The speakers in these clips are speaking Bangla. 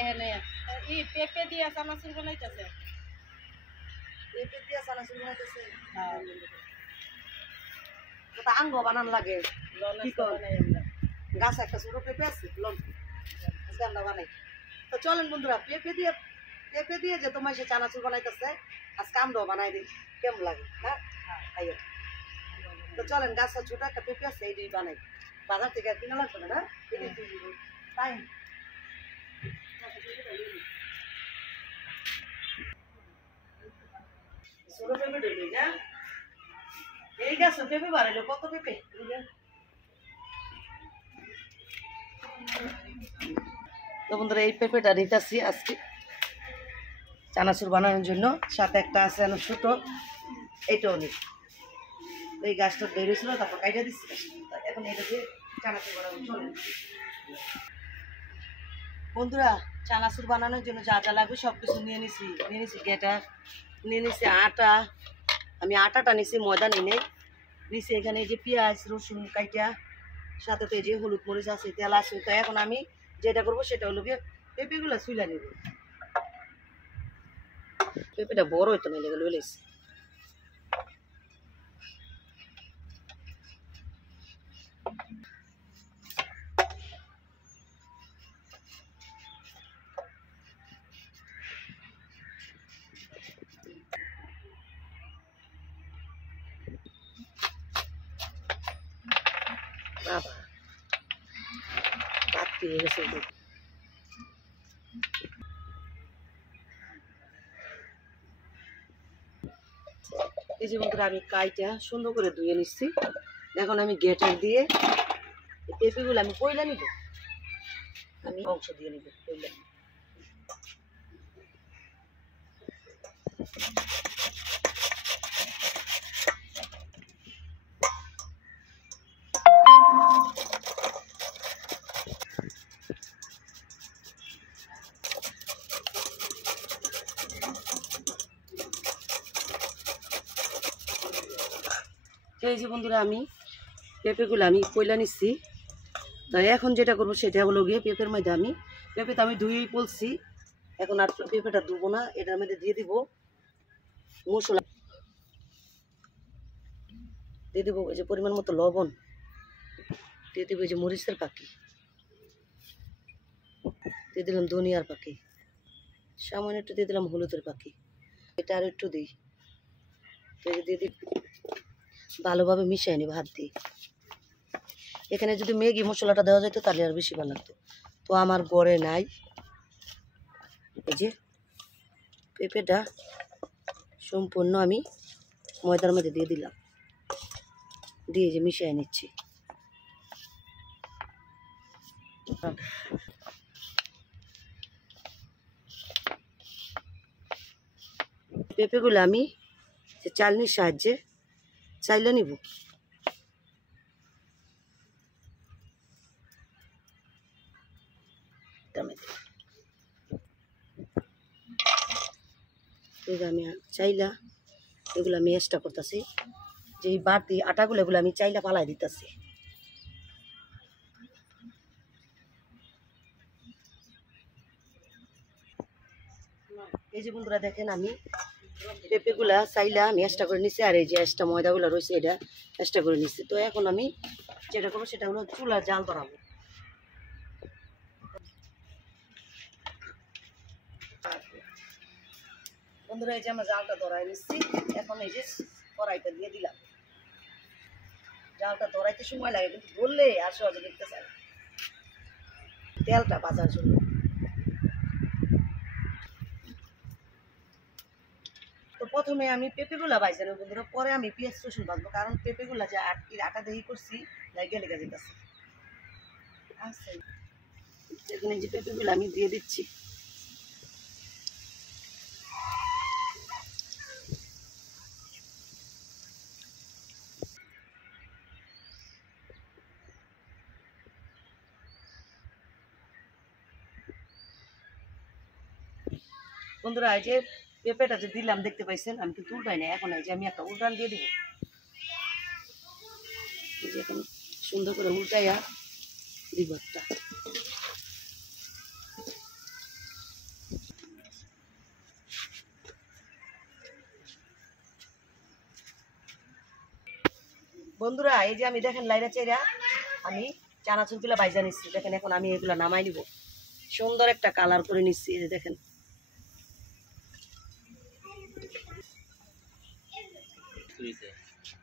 এখানে পেঁপে দিয়ে চানাচুর বানাইতেছে। পেঁপে দিয়ে চানাচুর বানাইতেছে। ওটা আঙ্গ বানান লাগে। গাছ একটা ছোট পেঁপে আছে আমরা বানাই। তো চলেন বন্ধুরা, পেঁপে দিয়ে যে তোমার সে চানাচুর বানাইতেছে আজকে আমরাও বানাই দিই, কেমন লাগে? হ্যাঁ, তো চলেন, গাছের ছোট একটা পেঁপে আছে এইটাই বানাই, বাজার থেকে কিনা লাগবে না। তাই ছোট পেঁপে ঢেলি না, এই গাছের পেঁপে বাড়াইলো কত পেঁপে। তো বন্ধুরা, এই পেঁপেটা নিতেছি আজকে চানাচুর বানানোর জন্য। সাথে একটা আছে ছোট, এইটাও নিই। এই গাছটা বেরিয়েছিল, তারপর কাইটা দিচ্ছি। এখন এটা দিয়ে চানাচুর বানানো চলে। বন্ধুরা, চানাচুর বানানোর জন্য যা যা লাগবে সব কিছু নিয়ে নিয়েছি গেটার, নিয়ে নিছি আটা। আমি আটাটা নিছি, ময়দা নিছি এখানে এই যে পেঁয়াজ রসুন কাইটা, সাথে তো এই যে হলুদ মরিচ আছে, তেল আছে। তো এখন আমি যেটা করবো সেটা হলো গিয়ে পেঁপেগুলো চুলা নিব। পেঁপেটা বড় হইতো না, লেগে লইলেছি। বাবা ভাত পেয়ে গেছে। এই যে বন্ধুরা, আমি কাইটা সুন্দর করে ধুয়ে নিচ্ছি। এখন আমি গেটার দিয়ে পেঁপেগুলো আমি পয়লা নিব, আমি অংশ দিয়ে নিব পয়লা। এই যে বন্ধুরা, আমি পেঁপেগুলো আমি পয়লা নিচ্ছি। তাই এখন যেটা করবো সেটা হলো গিয়ে পেঁপের মধ্যে পেঁপে তো আমি ধুয়েই পলছি, এখন আর পেঁপেটা ধুবো না। এটার মধ্যে দিয়ে দিব মশলা, দিয়ে দিব এই যে পরিমাণ মতো লবণ, দিয়ে দিব এই যে মরিচের পাখি, দিয়ে দিলাম ধনিয়ার পাখি, সামান্য একটু দিয়ে দিলাম হলুদের পাখি। এটা আর একটু দিই, দিয়ে দিই, ভালোভাবে মিশিয়ে নিব হাত দিয়ে। এখানে যদি ম্যাগি মশলাটা দেওয়া যেত তাহলে আর বেশি ভালো লাগতো, তো আমার ঘরে নাই। এই যে পেঁপেটা সম্পূর্ণ আমি ময়দার মধ্যে দিয়ে দিলাম, দিয়ে যে মিশিয়ে নিচ্ছি। পেঁপেগুলো আমি চালনির সাহায্যে চাইলে নিব। আমি চাইলা এগুলো আমি এক্সট্রা করতেছি, যে এই বাড়তি আটাগুলো এগুলো আমি চাইলা পালাই দিতেছি। এই যে বন্ধুরা দেখেন, আমি পেঁপেগুলা চাইলা আমি এক্সট্রা করে নিচ্ছি, আর এই যে এক্সট্রা ময়দাগুলো রয়েছে এটা এক্সট্রা করে নিচ্ছি। তো এখন আমি যেটা করবো সেটা হলো চুলার জাল ধরাবো। বন্ধুরা, এই যে আমরা জালটা ধরাই নিচ্ছি। এখন এই যে কড়াইটা দিয়ে দিলাম। জালটা ধরাইতে সময় লাগে, কিন্তু ধরলে আর সহজে দেখতে চাই না। তেলটা বাজার জন্য তো প্রথমে আমি পেঁপেগুলা ভাজা নেব বন্ধুরা, পরে আমি পেঁয়াজ রসুন ভাজবো, কারণ পেঁপেগুলা যে আটা দিয়ে করছি গেলে যেতেছে। আচ্ছা, এখানে যে পেঁপেগুলো আমি দিয়ে দিচ্ছি। বন্ধুরা, এই যে পেঁপেটা যে দিলাম দেখতে পাইছেন, আমি কিন্তু উল্টাই না। এখন এই যে আমি একটা উল্টান দিয়ে দিব, এই যে এখন সুন্দর করে উল্টাইয়া দিব একটা। বন্ধুরা এই যে আমি দেখেন লাইরা চেরা আমি চানাচুরগুলো ভাইজা নিচ্ছি দেখেন। এখন আমি এগুলো নামাই নিব, সুন্দর একটা কালার করে নিচ্ছি। এই যে দেখেন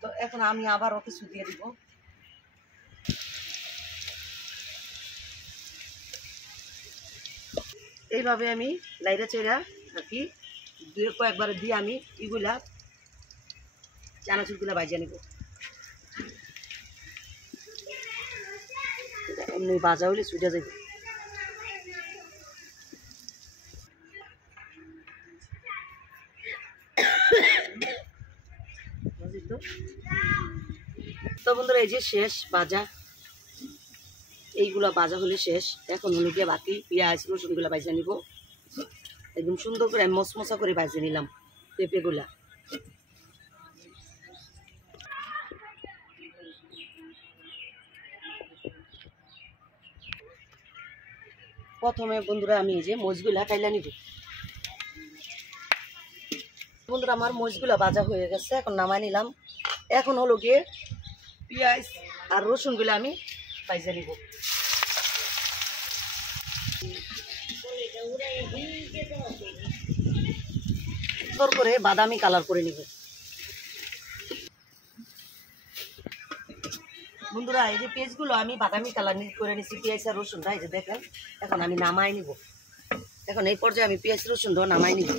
তো এখন আমি আবারও কিছু দিয়ে দিব। এইভাবে আমি লাইরা চেরা আর কি কয়েকবার দিয়ে আমি এগুলা চানাচুরগুলো ভাইজা নিব। এমনি ভাজা হইলে ছুটে যাবে। তো বন্ধুরা এই যে শেষ ভাজা, এইগুলা ভাজা হলে শেষ। এখন হলো গিয়ে বাকি পেঁয়াজ রসুনগুলা ভাজা নিব। একদম সুন্দর করে আমি মশমশা করে ভাজে নিলাম পেঁপেগুলা। প্রথমে বন্ধুরা আমি এই যে মরিচগুলা কাইলা নিব। বন্ধুরা আমার মরিচগুলা ভাজা হয়ে গেছে, এখন নামাই নিলাম। এখন হলো গিয়ে পেঁয়াজ আর রসুনগুলো আমি ভাজা নিব। সুন্দর করে বাদামি কালার করে নিব। বন্ধুরা এই যে পেঁয়াজগুলো আমি বাদামি কালার করে নিচ্ছি, পেঁয়াজ আর রসুনটা এই যে দেখেন। এখন আমি নামাই নিব। এখন এই পর্যায়ে আমি পেঁয়াজ রসুনটা নামাই নিব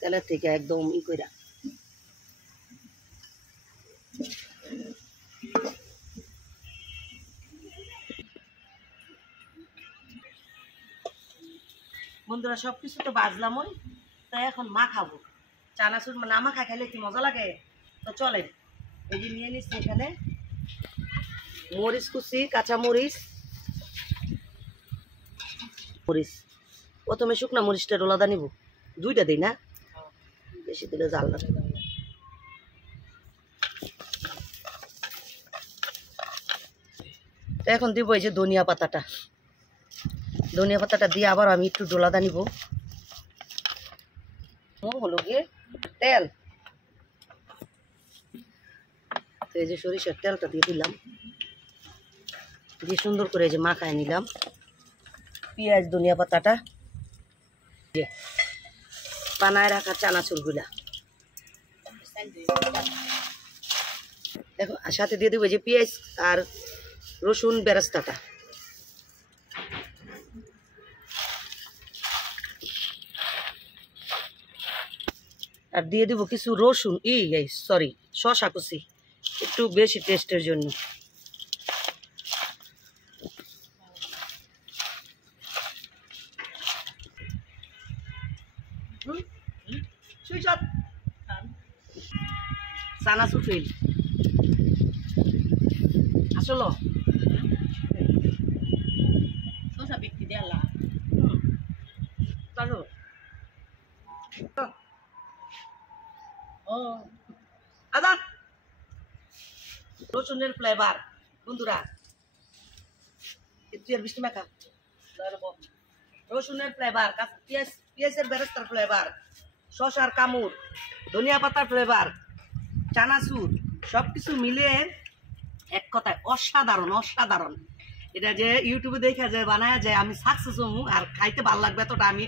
তেলের থেকে একদম কইরা। বন্ধুরা সবকিছু তো বাজলাম, ওই তাই এখন মা খাবো চানাচুর। না মাখা খাইলে কি মজা লাগে, তো চলেন। এই যে নিয়ে নিচ্ছি এখানে মরিচ কুচি, কাঁচা মরিচ, মরিচ প্রথমে শুকনা মরিচটা রোলাদা নিব। দুইটা দিই না, বেশি দিলে জাল না। এখন দিব এই যে ধনিয়া পাতাটা। ধনিয়া পাতাটা দিয়ে আবার আমি একটু ডোলাদা নিব। হলো গিয়ে তেল, তো এই যে সরিষার তেলটা দিয়ে দিলাম, দিয়ে সুন্দর করে এই যে মাখায় নিলাম পেঁয়াজ ধনিয়া পাতাটা, বানায় রাখা চানাচুরগুলা। দেখো সাথে দিয়ে দেবো যে পেঁয়াজ আর রসুন বেরেস্তাটা। আর দিয়ে দিব কিছু রসুন সরি শসা কুচি, একটু বেশি টেস্টের জন্য। চানাচুর ফেল আসলো শসা বিক্রি দেওয়া ও আদা রসুনের ফ্লেভার। বন্ধুরা একটু আর বৃষ্টি মাখা রসুনের ফ্লেভার, পেঁয়াজের বেরেস্তার ফ্লেভার, শসার কামড়, ধনিয়া পাতার ফ্লেভার, চানাচুর সবকিছু মিলে এক কথায় অসাধারণ অসাধারণ। এটা যে ইউটিউবে দেখে যে বানায় যে আমি সাকসেস হবো আর খাইতে ভালো লাগবে এতটা আমি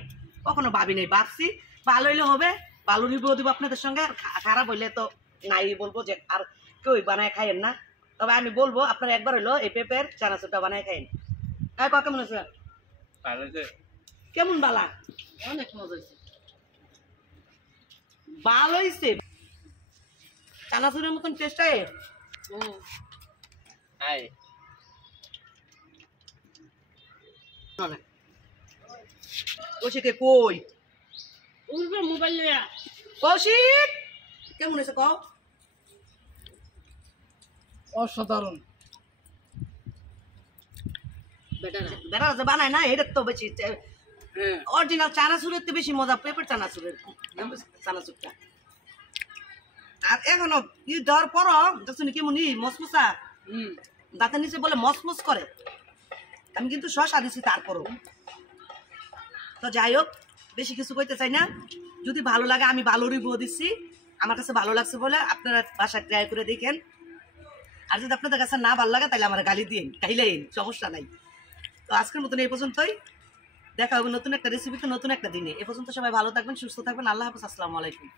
কখনো ভাবি নাই। ভাবছি ভালো হইলে হবে, ভালো রিভিউ দিব আপনাদের সঙ্গে, আর খারাপ হইলে তো নাই বলবো যে আর কেউ বানায় খাইয়েন না। তবে আমি বলবো আপনারা একবার হইলো এই পেঁপের চানাচুরটা বানায় খাইন। কেমন আছে? কেমন বালা? অনেক মজা হয়েছে। ভালো হয়েছে, চানাচুরের মতন টেস্ট হয়। কৌশিকে কই উঠবে মোবাইল নিয়ে। কৌশিক কেমন হয়েছে কও? অসাধারণ। বেটা যে বানায় না এটা তো বেশি অরিজিনাল চানাচুরের তো বেশি মজা পেঁপের চানাচুরের চানাচুরটা। আর এখনো ই দেওয়ার পরও দেখছো নি কেমন মসমসা, দাঁতের নিচে বলে মসমস করে। আমি কিন্তু শসা দিছি তারপরও। তো যাই হোক বেশি কিছু কইতে চাই না, যদি ভালো লাগে আমি ভালো রিভিউ দিচ্ছি, আমার কাছে ভালো লাগছে বলে আপনারা বাসায় ট্রাই করে দেখেন। আর যদি আপনাদের কাছে না ভালো লাগে তাহলে আমার গালি দিন, খাইলেন, সমস্যা নাই। তো আজকের মতন এই পর্যন্তই, দেখা হবে নতুন একটা রেসিপিতে নতুন একটা দিনে। এ পর্যন্ত সবাই ভালো থাকবেন, সুস্থ থাকবেন। আল্লাহ হাফেজ, আসসালামু আলাইকুম।